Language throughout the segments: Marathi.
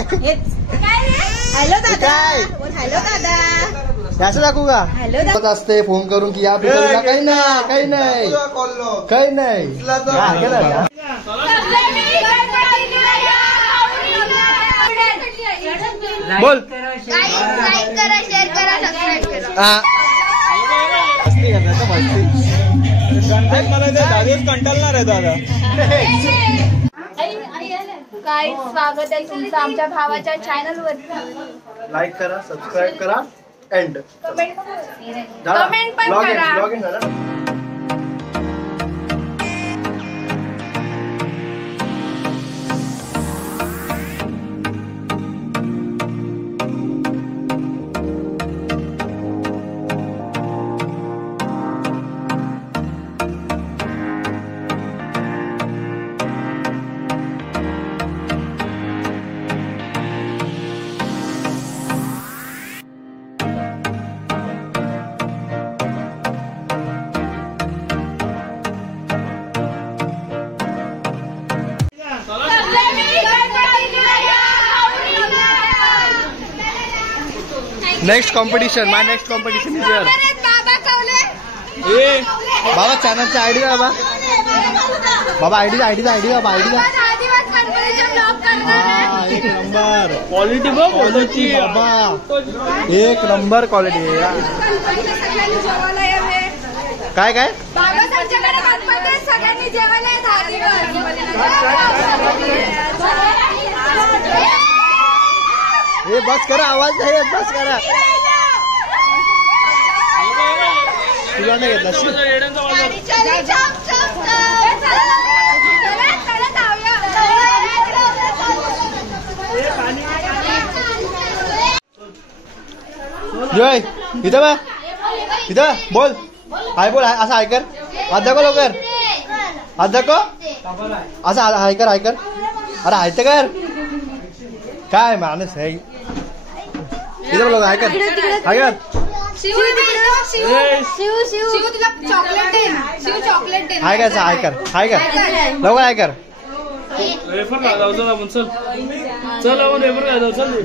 हॅलो दादा. हॅलो दादा. असं दाखवू का? हॅलो असते फोन करून की या पिटोरीला काही नाही काही नाही काही नाही. बोल. लाईक करा, शेअर करा, सबस्क्राईब करा. मला कंटाळणार आहे दादा. काय स्वागत आहे तुमचं आमच्या भावाच्या चॅनल वर. लाईक करा, सबस्क्राईब करा, एंड कमेंट पण करा. लॉगिन करा. Next competition, my next competition is here. बाबा चॅनलची आयडी बाबा. बाबा आयडी बाबा आयडी. एक नंबर क्वालिटी बाबा, एक नंबर क्वालिटी. काय काय हे बस करा, आवाज नाही येत, बस करा. तुला नाही घेतला जय. इथं बा, इथं बोल. हाय बोल, असं हाय कर. हात दाखव लवकर, हात दाखव. असं हाय कर, हाय कर. अरे हाय तर कर. काय माणूस आहे. इधर बोलो, हाय कर, हाय कर. शिव तुला चॉकलेट दे. शिव चॉकलेट दे. हाय कर, हाय कर, हाय कर लवकर, हाय कर.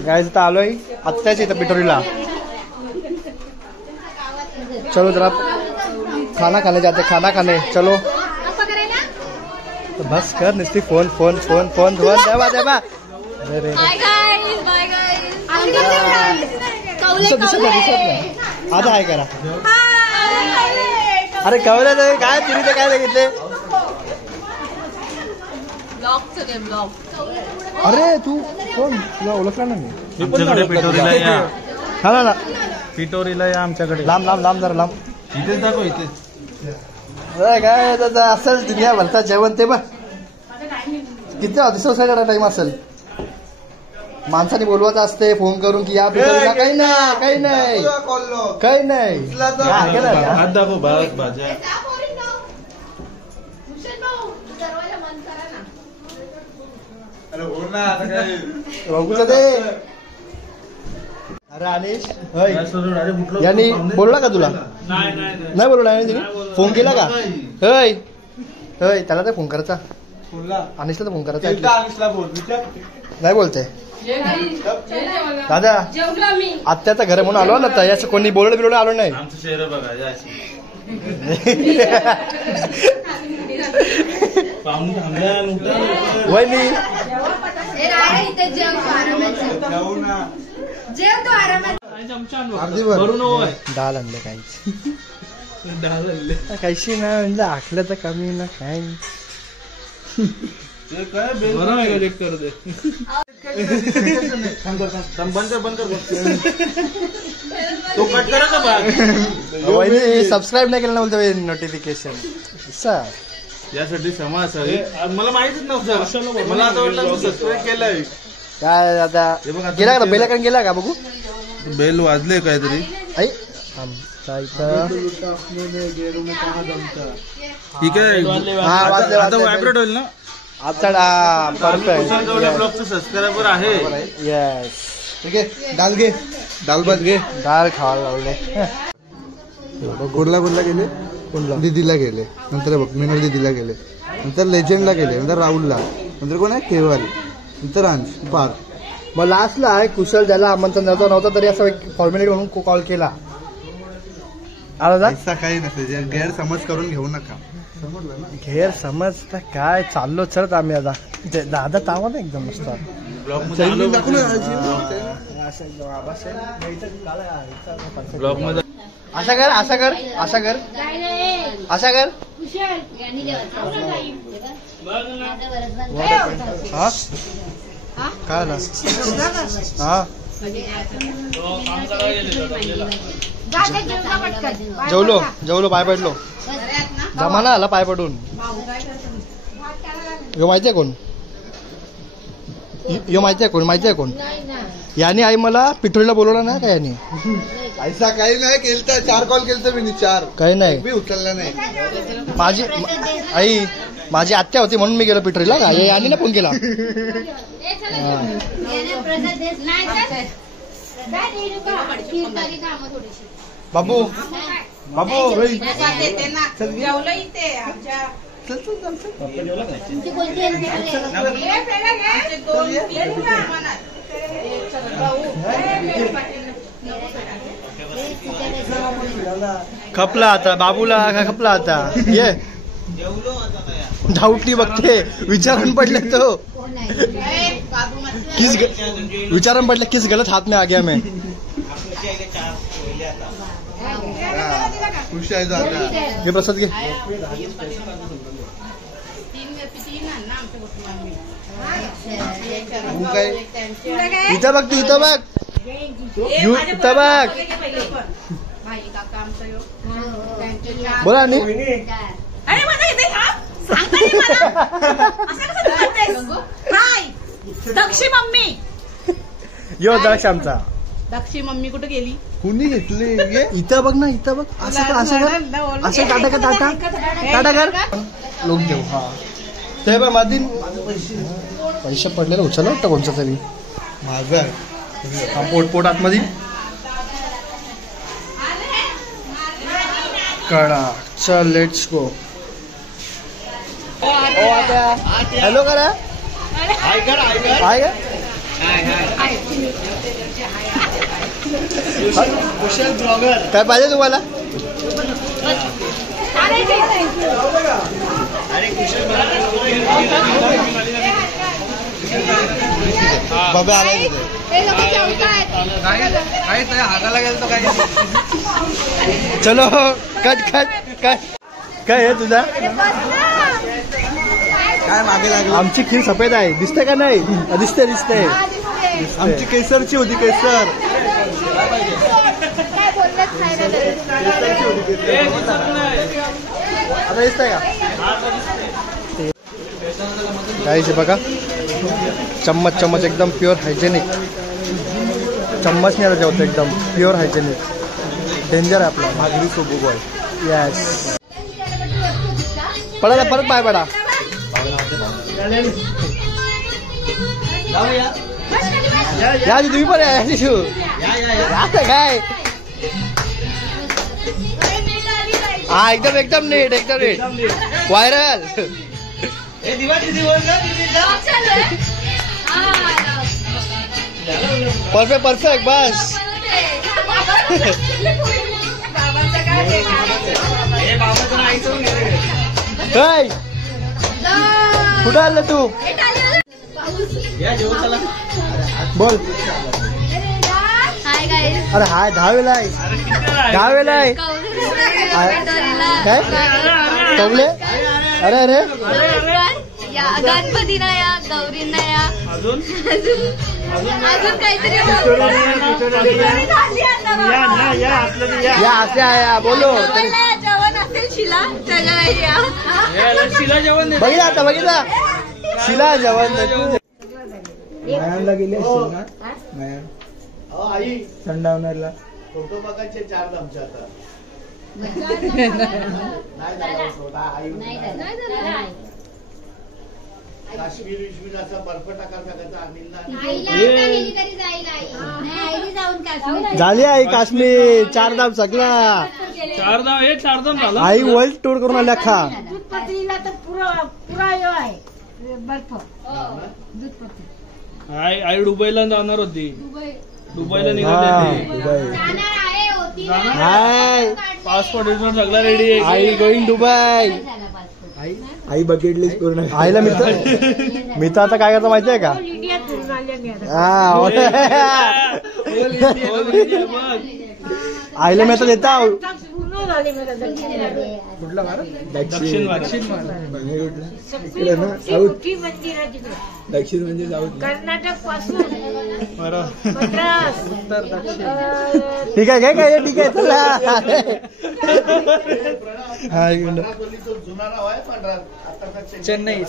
गाइस तर आलोय आत्ताच इथं पिटोरीला. चलो जरा खाना खाने जाते, खाना खाने चलो. तो बस कर नुसती phone phone phone phone phone. देवा देवा. आता हाय करा. अरे कवलं काय तुम्ही ते काय बघितले. अरे तू कोण, तुला ओळखला ना मी. पिटोरीला या. हा ना, पिटोरीला या आमच्याकडे. लांब लांब लांब जरा लांब. इथेच दाखव, इथेच. काय असेल दुनिया भरता जेवण ते बघ. किती दिवसाचा टाइम असेल. माणसाने बोलवायचं असते फोन करून की या पिटोरीला काही नाही काही नाही काही नाही. हात दाखव भाज्या. बघू दे. अरे अनिश यांनी बोलला का तुला. नाही बोलला तिने. फोन केला का. होय होय, त्याला तर फोन करायचा. अनिशला तर फोन करायचा. नाही बोलते दादा. आत्याचं घर म्हणून आलो ना, तर असं कोणी बोलणं बिलवणं आलो नाही. आमचं चेहरा बघा. वहिनी डाल आणले काहीच. कैशी ना म्हणजे आखलं तर कमी ना काय. तो कट करायचा भाग. सबस्क्राईब नाही केलं ना बोलतो नोटिफिकेशन. यासाठी क्षमा असावी. मला माहितीच नव्हतं. मला आता वाटलं सबस्क्राईब केलंय. काय आता गेला का बेला गेला का बघू. बेल वाजले काहीतरी. आई आमचा इथं ठीक आहे. आता व्हायब्रेट होईल ना. आता परफेक्ट. ब्लॉगचं सबस्क्रायबर आहे. येस. ठीक आहे. डाल घे, डाल भात घे. डाळ खावा लावले. कुर्ला गेले, दीदीला गेले, नंतर बघ मिनल दीदीला गेले, नंतर लेजेंडला गेले, नंतर राहुलला, नंतर कोण आहे केवाल, नंतर अंश पार. मग लास्टला आहे कुशल ज्याला आमंत्रण नव्हतं तरी असं फॉर्मॅलिटी म्हणून कॉल केला. आला ऐसा काही नसते, गैरसमज करून घेऊ नका. समजलं ना? गैरसमज काय चाललो चलत आम्ही आता दादा तावा ना एकदम मस्त ब्लॉग मध्ये आलो ब्लॉग मध्ये असा कर असा कर असा कर असा कर हा काय ना हा जेवलो जेवलो पाय पडलो जमाना आला पाय पडून. यो माहिती आहे कोण यो माहिती आहे कोण माहिती आहे कोण याने आई मला पिठोरीला बोलवलं ना का याने ऐसा काही नाही केलं. 4 कॉल केलते मी 4 काही नाही मी उचलला नाही. माझी आई माझी आत्या होती म्हणून मी गेलो पिठोरीला का याने ना फोन केला. बाबू बाबू खपला आता बाबूला काय खपला आता ये डाऊटली बघते विचारून पडले तो किस विचारून पडले किस गलत हाथ में आ गया मैं. खुश आहे दादा. हे प्रसाद घे. इथं बघ तू इथं बघ इथं बघ बोला आणि दक्षी मम्मी यो दक्ष आमचा. दक्षी मम्मी कुठे गेली? कुणी घेतली? इथं बघ ना इथं बघ असं कर असं कर असं टाटा कर टाटा टाटा कर लोक देऊ. हा ते बघ मादीन पैसे पडलेले उचललं वाटतं कोणचं तरी माझा पोट पोट आतमध्ये कडा. चल लेट्स गो. हॅलो करा हाय का कुशल ब्लॉगर काय पाहिजे तुम्हाला? बाबा आलाय चलो कट कट कट. काय आहे तुझा? काय मागे लागलं? आमची खीर सफेद आहे दिसते का नाही? दिसते दिसते. आमची केसरची होती केसर. आता दिसतंय का काहीच बघा चम्मच चम्मच एकदम प्युअर हायजेनिक चम्मच नाही जेवतो एकदम प्युअर हायजेनिक डेंजर आहे आपला भागरी सोबू बॉय. येस पडा परत पाय पडा. या तुम्ही पण या शिशू काय हा एकदम एकदम नीट एकदम नीट व्हायरल. परफेक्ट परफेक्ट बस. काय कुठं आलं तू? बोल. अरे हाय 10 वेळा आहे 10 वेळा आहे काय कवले. अरे अरे गणपती ना या गौरी ना या अजून काहीतरी या असे या बोलो जेवण असेल शिला शिला जेवण बघितला आता बघितला शिला जेवण मयांला गेली असेल ना मयान आई सनडाऊनरला. फोटो बघायचे 4 आमच्या आता काश्मीर विश्मीर असा बर्फ टाकायचा झाली आई काश्मीर 4 धाम सगळा 4 धाम हे 4 धाम झालं. आई वर्ल्ड टूर करून आल्या खा. दूधपत्रीला तर पुरा आहे बर्फ दूधपत्री आई दुबईला जाणार होती. दुबईला निघाली. पासपोर्ट सगळं रेडी आहे. आई गोईंग दुबई. आई बकेट लिस्ट पूर्ण. आईला मी तर आता काय करतो माहितीये का? आईला मी आता देता दक्षिण दक्षिण म्हणजे साऊथ. कर्नाटक पासून उत्तर दक्षिण. ठीक आहे काय ठीक आहे चला. चेन्नई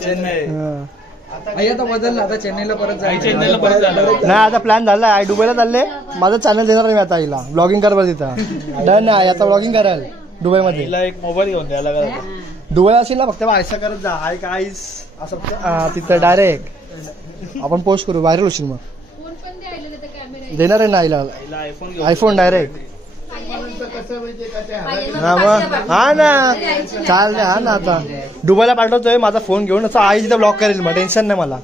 आई आता बदलला. आता चेन्नईला परत चेन्नईला परत झालं. नाही आता प्लॅन झालाय. आई दुबईला चालले. माझं चॅनल देणार मी आता आईला. ब्लॉगिंग कर बरं तिथं. डन नाही आता ब्लॉगिंग कराल दुबईमध्ये. तिला एक मोबाईल घेऊन द्यायला लागला. दुबईला असेल ना फक्त आयसा करत जा. हाय गाईस असं तिथं डायरेक्ट आपण पोस्ट करू. व्हायरल होशील मग. देणार आहे ना आईला आयफोन डायरेक्ट. हा ना चाल हा ना. आता दुबईला पाठवतोय माझा फोन घेऊन. असं आई तिथं ब्लॉक करेल मग टेन्शन नाही मला.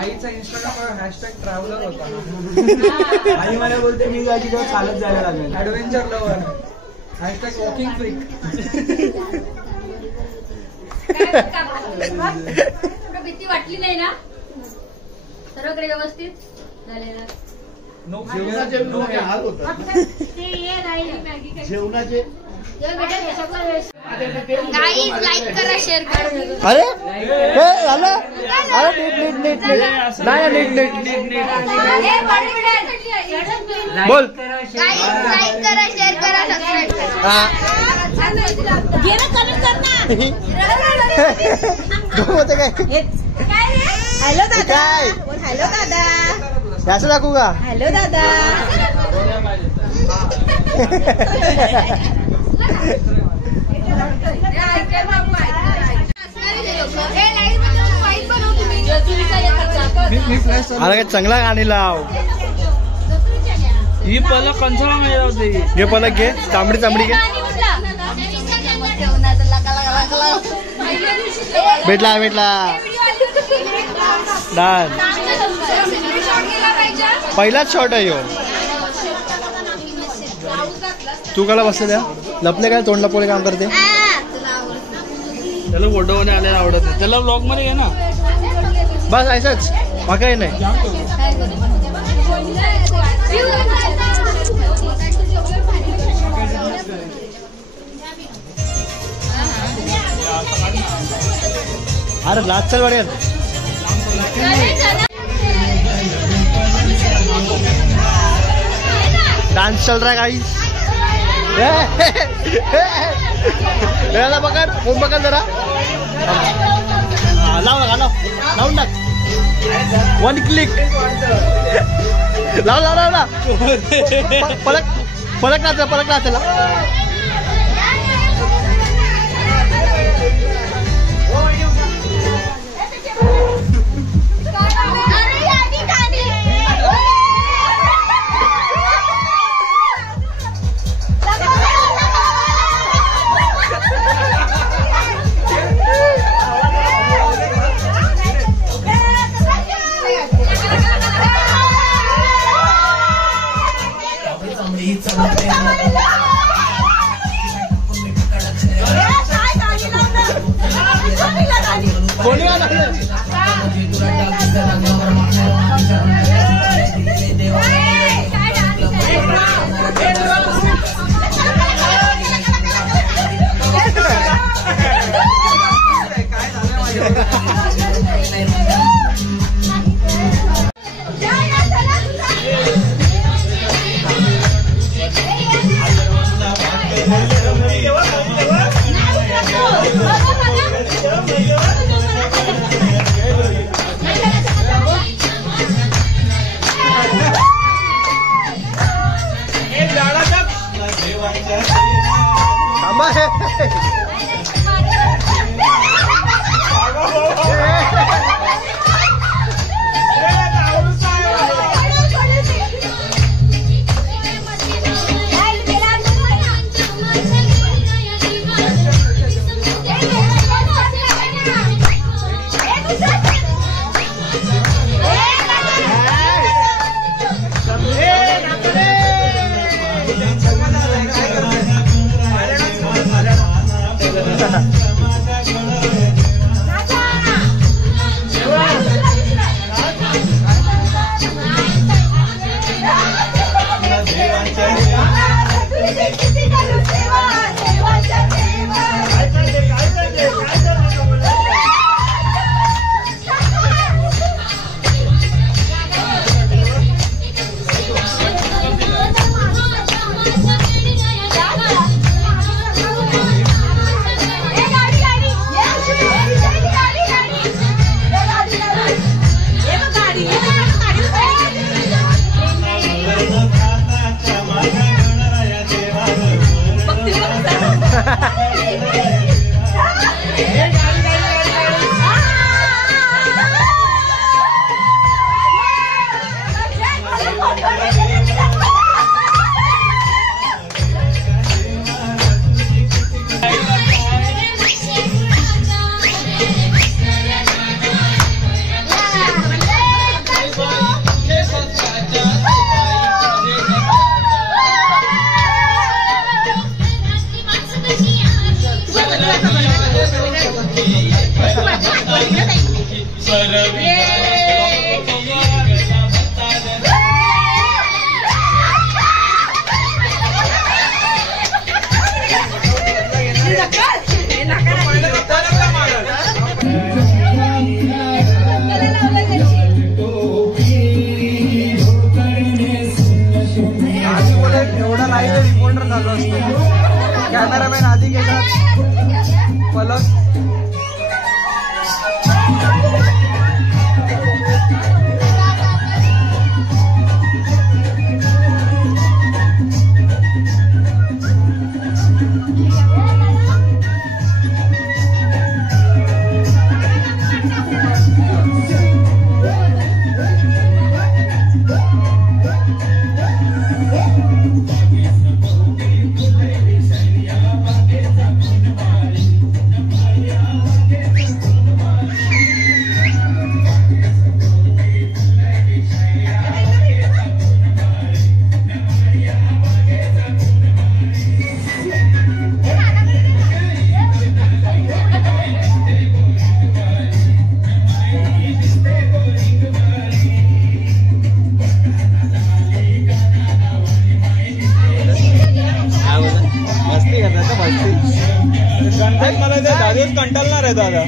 आईचा इंस्टाग्राम हॅशटॅग ट्रॅव्हलर होता. आई मला बोलते मी जायची तेव्हा चालत जायला लागेल. Adventure lover hashtag walking freak. भीती वाटली नाही ना? सर्वकडे व्यवस्थित झालेलं. जेवणाचे गाईज लाईक करा शेअर करा. अरे हे झालं. अरे नीट नाही नीट बोल. गाईज लाईक करा शेअर करा सबस्क्राईब करा. हॅलो दादा. हॅलो दादा. असं दाखवू का? हॅलो दादा. अरे काय चांगला गाणी लाव. ही पलक कंसाला माहिती होती. घे पलक घे. तांबडी घे. भेटला डन. पहिलाच शॉट आहे ह्यो. तू काला बसते त्या लपले काय तोंड लपवले काम करते. त्याला फोटो मध्ये आलेला आवडत नाही. त्याला ब्लॉग मध्ये घे ना. बस ऐसच काही नाही. अरे लाच चल बढिया. डांस चल रहा है गाइस. पकड़ फोन पकड़ जरा. लावून टाक. 1 क्लिक. लाव पलक ना त्याला. एवढा लाईव्ह रिपोर्टर झालो असतो. कॅमेरामॅन आधी गेला पलक. कंटाळणार आहे दादा.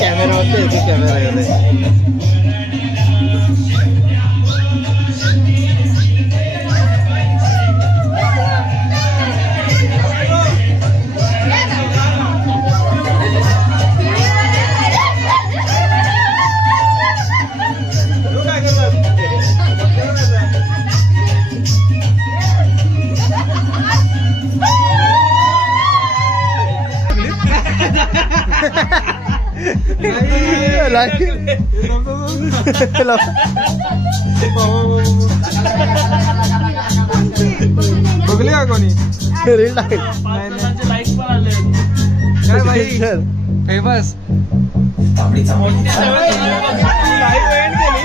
कॅमेरा होते कॅमेरा बघले का कोणी रील टाकेल. लाईक पण आले. काय भाई फेमस लाईव्ह एंड केली.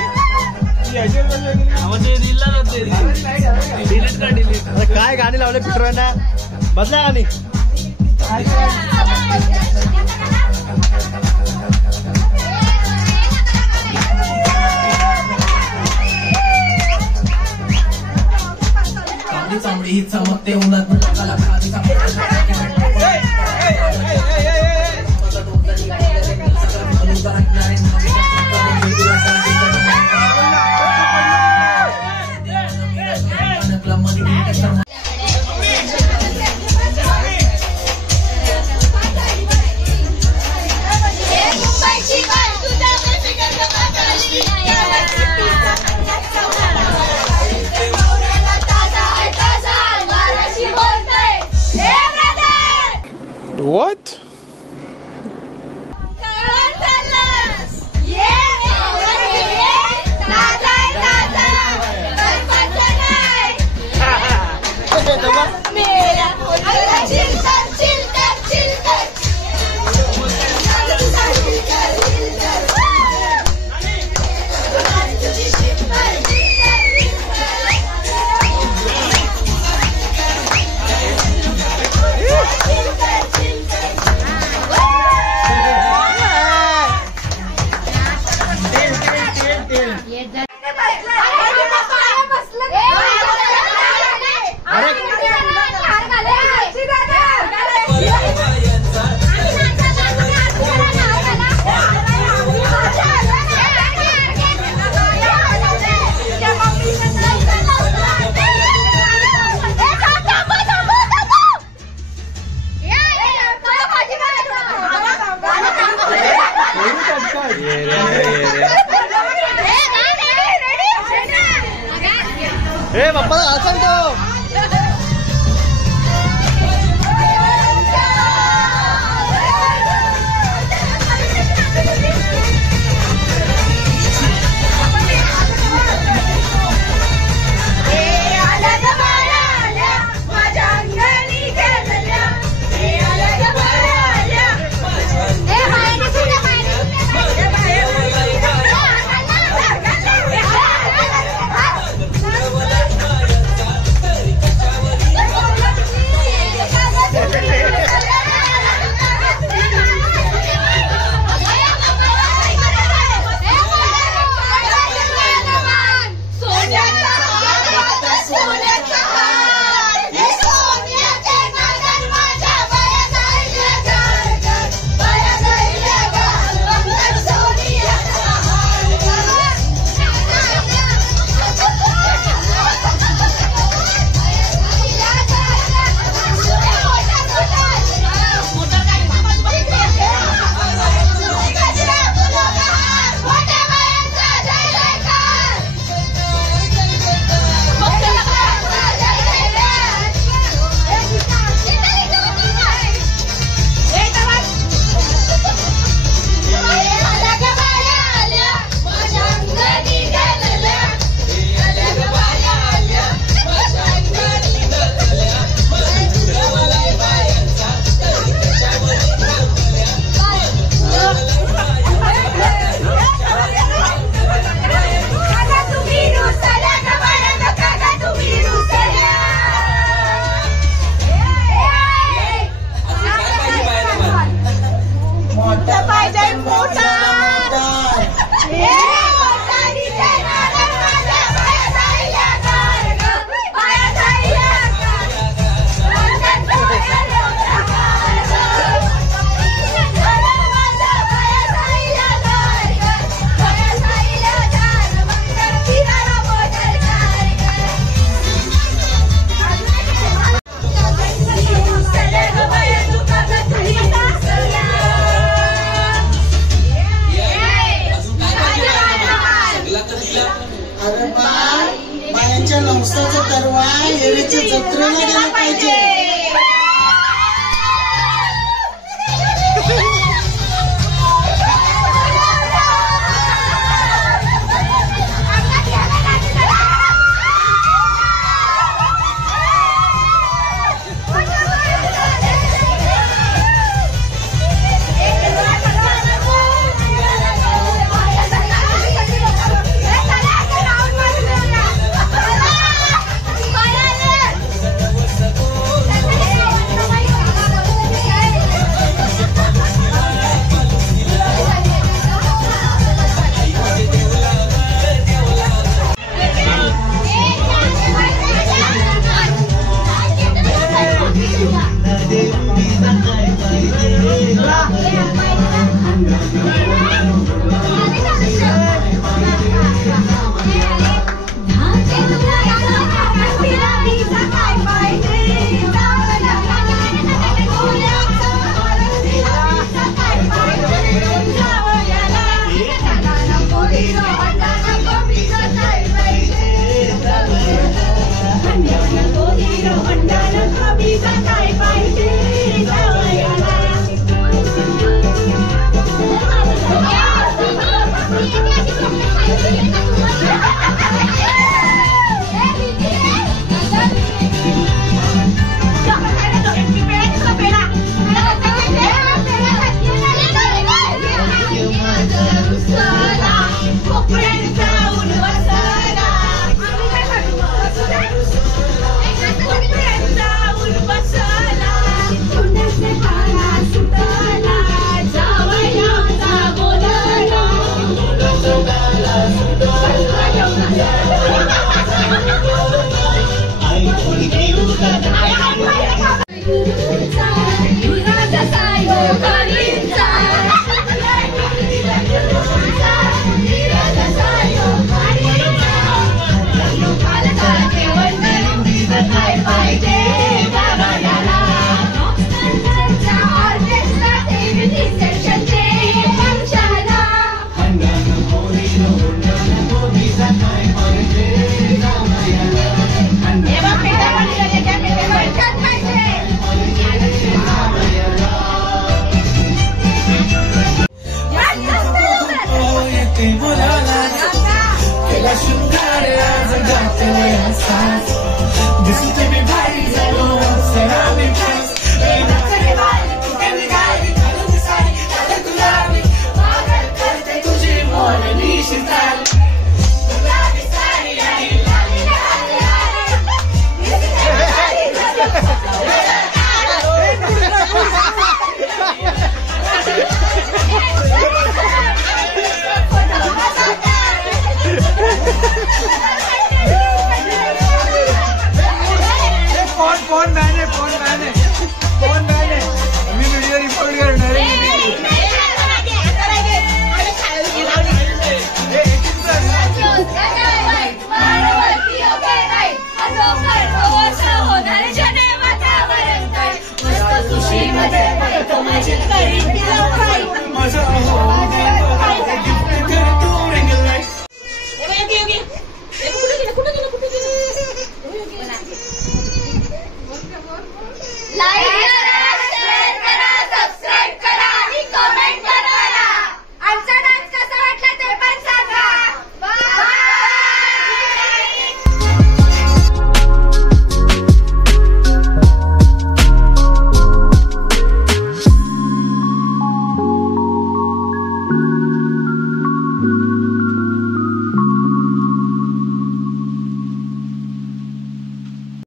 काय गाणी लावले पिटरांना बदला गाणी. चांगली ही चमकते उन्हात लोकाला खाली What? फोन बॅन आहे. फोन